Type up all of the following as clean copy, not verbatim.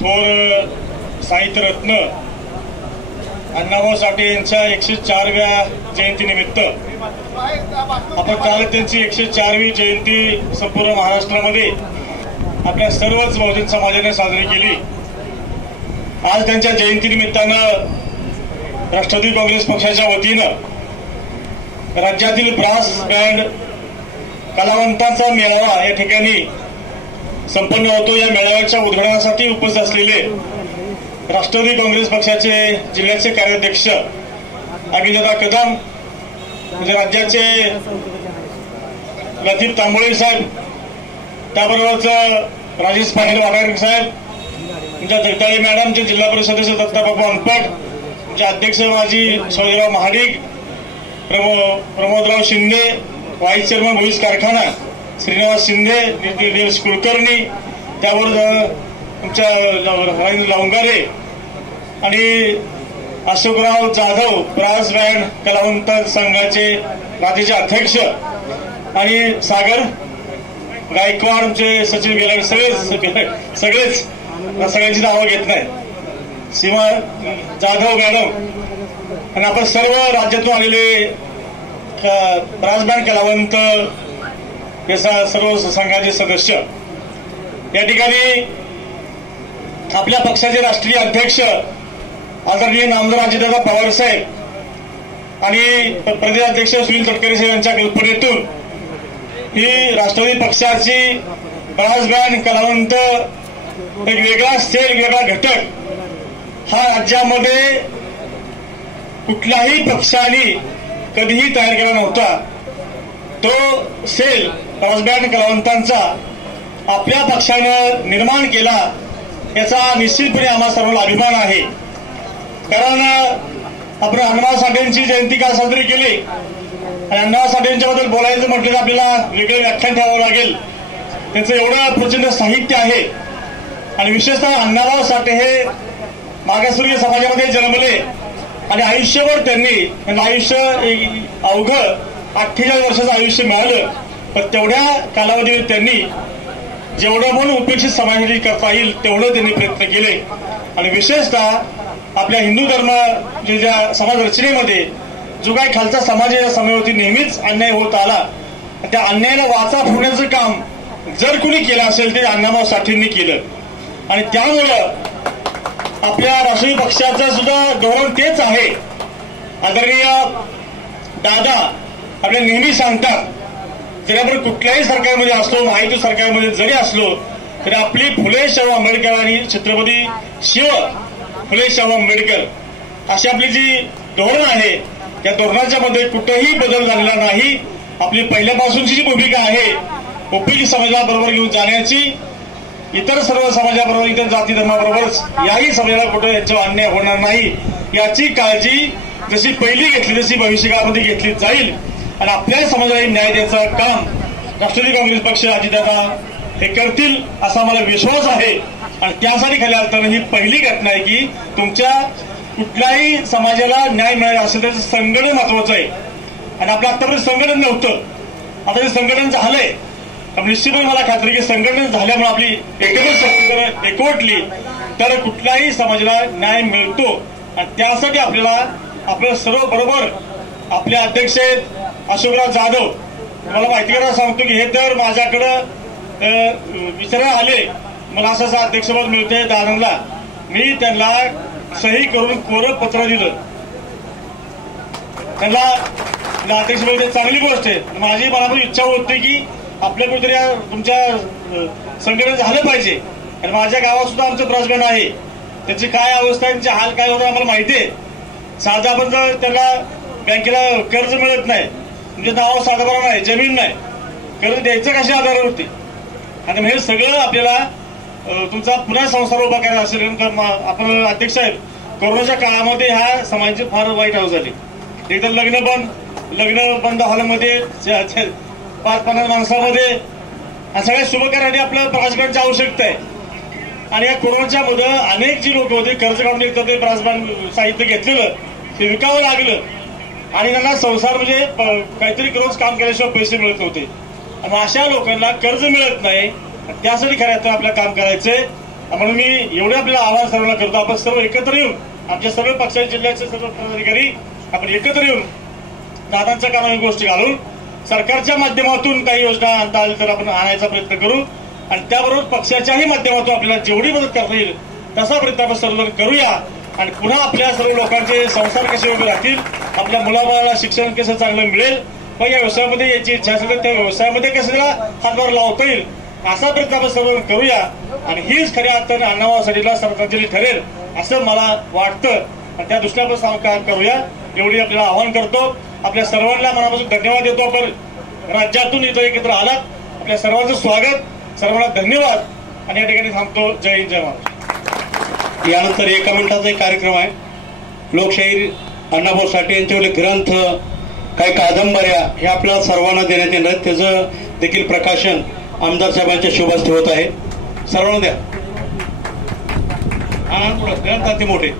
थोर साहित्यरत्न अण्णाभाऊ साठे यांच्या 104व्या जयंतीनिमित्त आपण काल त्यांची 104वी जयंती संपूर्ण महाराष्ट्रामध्ये आपल्या सर्वच बहुजन समाजाने साजरी केली। आज त्यांच्या जयंतीनिमित्तानं राष्ट्रवादी काँग्रेस पक्षाच्या वतीनं राज्यातील ब्रास बँड कलावंतांचा मेळावा या ठिकाणी संपन्न होतो। या मेळाव्याच्या उद्घाटनासाठी उपस्थित असलेले राष्ट्रवादी काँग्रेस पक्षाचे जिल्ह्याचे कार्याध्यक्ष अभिजितदादा कदम, म्हणजे राज्याचे लतीफ तांबोळे साहेब, त्याबरोबरच राजेश पाटील वाघारे साहेब, तुमच्या जगदाळे मॅडम, जे जिल्हा परिषद सदस्य दत्ताबाबू अनपट, तुमचे अध्यक्ष माजी शौर्यराव महाडिक, प्रमोदराव शिंदे, व्हाईस चेअरमन भोईस कारखाना श्रीनिवास शिंदे, निलेश कुलकर्णी, त्यावर तुमच्या रवींद्र लावंगारे आणि अशोकराव जाधव, ब्रास बँड कलावंत संघाचे राज्याचे अध्यक्ष, आणि सागर गायकवाड, आमचे सचिन बेलाड, सगळेच सगळ्यांची नावं घेत नाही, सीमा जाधव मॅडम, आणि आपण सर्व राज्यातून आलेले ब्रास बँड कलावंत हे सर्व संघाचे सदस्य या ठिकाणी आपल्या पक्षाचे राष्ट्रीय अध्यक्ष आदरणीय नामदार अजितदादा पवार साहेब आणि प्रदेश अध्यक्ष सुनील तटकरे साहेब यांच्या कल्पनेतून ही राष्ट्रवादी पक्षाची ब्रास बँड कलावंत एक वेगळा सेल, वेगळा घटक हा राज्यामध्ये कुठल्याही पक्षाने कधीही तयार केला नव्हता। तो सेल ब्रास बँड कलावंतांचा आपल्या पक्षानं निर्माण केला, याचा निश्चितपणे आम्हा सर्वांना अभिमान आहे। कारण आपण अण्णाभाऊ साठेंची जयंती काल साजरी केली आणि अण्णाभाऊ साठे यांच्याबद्दल बोलायचं म्हटलं तर आपल्याला वेगळं व्याख्यान ठेवावं लागेल। त्यांचं एवढं प्रचंड साहित्य आहे आणि विशेषतः अण्णाभाऊ साठे हे मागासवर्गीय समाजामध्ये जन्मले आणि आयुष्यभर त्यांना आयुष्य अवघं 48 वर्षाचं आयुष्य मिळालं, पण तेवढ्या कालावधीत त्यांनी जेवढं म्हणून उपेक्षित समाजासाठी करता येईल तेवढं त्यांनी प्रयत्न केले। आणि विशेषतः आपल्या हिंदू धर्म ज्या समाज रचनेमध्ये जो काही खालचा समाज या समाजावरती नेहमीच अन्याय होत आला, त्या अन्यायाला वाचा फोडण्याचं काम जर कुणी केलं असेल ते अण्णाभाऊ साठेंनी केलं। आणि त्यामुळं आपल्या राष्ट्रीय पक्षाचं सुद्धा धोरण तेच आहे। आदरणीय दादा आपल्याला नेहमी सांगतात, जरी आपण कुठल्याही सरकारमध्ये असलो, महायुती सरकारमध्ये जरी असलो तरी आपली फुले शाहू आंबेडकर आणि छत्रपती शिव फुले शाहू आंबेडकर अशी आपली जी धोरण आहे त्या धोरणाच्या मध्ये कुठेही बदल झालेला नाही। आपली पहिल्यापासूनची जी भूमिका आहे ओबीसी समाजाबरोबर घेऊन जाण्याची, इतर सर्व समाजाबरोबर, इतर जाती धर्माबरोबरच याही समाजाला कुठे यांच्यावर अन्याय होणार नाही याची काळजी जशी पहिली घेतली तशी भविष्यकाळामध्ये घेतली जाईल आणि आपल्या समाजाला न्याय द्यायचं काम राष्ट्रवादी काँग्रेस पक्ष अजितदादा हे करतील असा मला विश्वास आहे। आणि त्यासाठी खऱ्या अर्थानं ही पहिली घटना आहे की तुमच्या कुठल्याही समाजाला न्याय मिळाला असेल तर संघटन महत्वाचं आहे आणि आपलं आतापर्यंत संघटन नव्हतं, आता जे संघटन झालंय निश्चितपणे मला खात्री की संघटन झाल्यामुळे आपली एकच शक्ती एकवटली तर कुठल्याही समाजाला न्याय मिळतो। आणि त्यासाठी आपल्याला सर्व बरोबर आपले अध्यक्ष आहेत अशोकराव जाधव, मला माहिती करायला सांगतो की हे तर माझ्याकडं विचारायला आले, मला असं अध्यक्षपद मिळतंय दानंदला, मी त्यांना सही करून कोरं पत्र दिलं, त्यांना अध्यक्षपद चांगली गोष्ट आहे। माझी मनामध्ये इच्छा होती की आपल्या कुठेतरी तुमच्या संघटन झालं पाहिजे आणि माझ्या गावात सुद्धा आमचं ब्रास बँड आहे, त्याची काय अवस्था, त्यांचे हाल काय होतं आम्हाला माहिती आहे। साधा आपण जर त्यांना बँकेला कर्ज मिळत नाही, म्हणजे नावावर साधारण नाही, जमीन नाही, कर्ज द्यायचं कशा आधारावरती, आणि हे सगळं आपल्याला तुमचा पुन्हा संसार उभा करायचा असेल तर आपण अध्यक्ष साहेब कोरोनाच्या काळामध्ये ह्या समाजाची फार वाईट अवस्था झाली। एकदा लग्न बंद हॉलमध्ये 5-50 माणसामध्ये सगळ्या शुभकार्यासाठी आपल्या ब्रास बँडची आवश्यकता आहे। आणि या कोरोनाच्या मध्ये अनेक जी लोक होते कर्ज काढून एकदा ते ब्रास बँड साहित्य घेतलेलं ते विकावं लागलं आणि त्यांना संसार म्हणजे काहीतरी रोज काम केल्याशिवाय पैसे मिळत नव्हते। आणि अशा लोकांना कर्ज मिळत नाही, त्यासाठी खऱ्या अर्थानं आपल्याला काम करायचंय. म्हणून मी एवढे आपल्याला आवाहन सर्वांना करतो, आपण सर्व एकत्र येऊन, आमच्या सर्व पक्षाच्या जिल्ह्याचे सर्व पदाधिकारी आपण एकत्र येऊन दादांच्या कानावर गोष्टी घालून सरकारच्या माध्यमातून काही योजना आणता आल्या तर आपण आणायचा प्रयत्न करू आणि त्याबरोबर पक्षाच्याही माध्यमातून आपल्याला जेवढी मदत करता येईल तसा प्रयत्न आपण सर्वजण करूया आणि पुन्हा आपल्या सर्व लोकांचे संसार कसे उभे राहतील, आपल्या मुलाबाळाला शिक्षण कसं चांगलं मिळेल, पण या व्यवसायामध्ये याची इच्छा असेल तर त्या व्यवसायामध्ये कसं त्याला हातभार लावता येईल असा प्रयत्न आपण सर्वजण करूया आणि हीच खऱ्या अर्थानं अण्णाभाऊसाठीला श्रद्धांजली ठरेल असं मला वाटतं आणि त्या दृष्टीने आपण काम करूया एवढी आपल्याला आवाहन करतो. आपल्या सर्वांना मनापासून धन्यवाद देतो. आपण राज्यातून इथं एकत्र आलात, आपल्या सर्वांचं स्वागत, सर्वांना धन्यवाद आणि या ठिकाणी थांबतो. जय हिंद, जय महाराष्ट्र. यानंतर 1 मिनिटाचा एक कार्यक्रम आहे. लोकशाहीर अण्णाभाऊ साठे यांच्यावरील ग्रंथ, काही कादंबऱ्या हे आपल्याला सर्वांना देण्यात येणार आहेत. त्याचं देखील प्रकाशन आमदार साहेबांच्या शुभ हस्ते होत आहे. सर्वांना द्या. ग्रंथ अति मोठे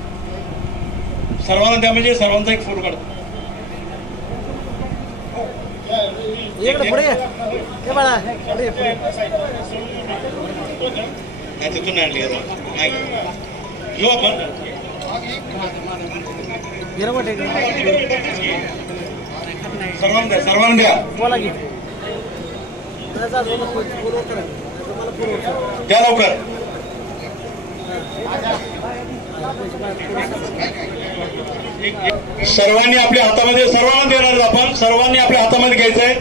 सर्वांना द्या, म्हणजे सर्वांचा एक फोटो काढतो. तिथून आणली येऊ आपण. सर्वांना द्या द्या लवकर. सर्वांनी आपल्या हातामध्ये, सर्वांना देणार आपण, सर्वांनी आपल्या हातामध्ये घ्यायचंय.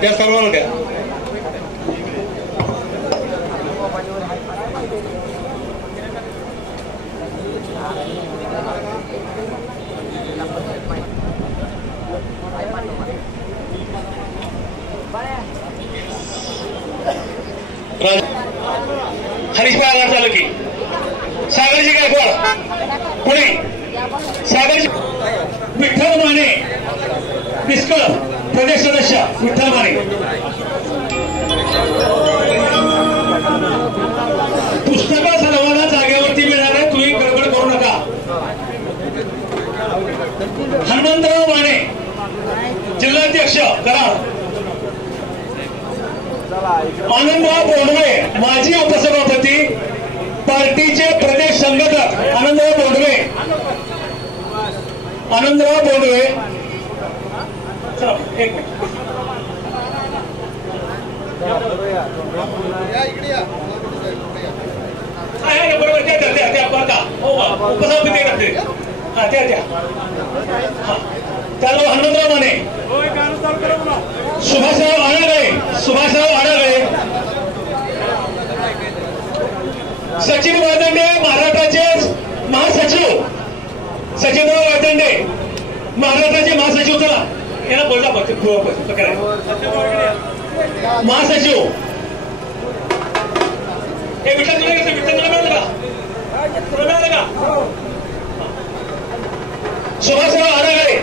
त्या सर्वांना द्या. हरीशभाई आगार झालं की सागरजी गायकवाड पुणे, सागरजी विठ्ठल माने पिस्कळ प्रदेश सदस्य विठ्ठल माने. पुस्तकं सर्वांना जागेवरती मिळणार आहे, तुम्ही गडबड करू नका. हनुमंतराव माने जिल्हाध्यक्ष कराड. आनंदराव बोंडवे माजी उपसभापती पार्टीचे प्रदेश संघटक आनंदराव बोंडवे. आनंदराव बोंडवे एक मिनिट. बरोबर त्या उपसभापती करते त्याला हनुमंतराव माने, सुभाषराव आढाळे, सचिन वाळदंडे महाराष्ट्राचे महासचिव, सचिनराव वाळदंडे महाराष्ट्राचे महासचिव. चला याला बोलता महासचिव. हे विठ्ठल तुला मिळालं का? तुला मिळालं का? सुभाषराव आढाळे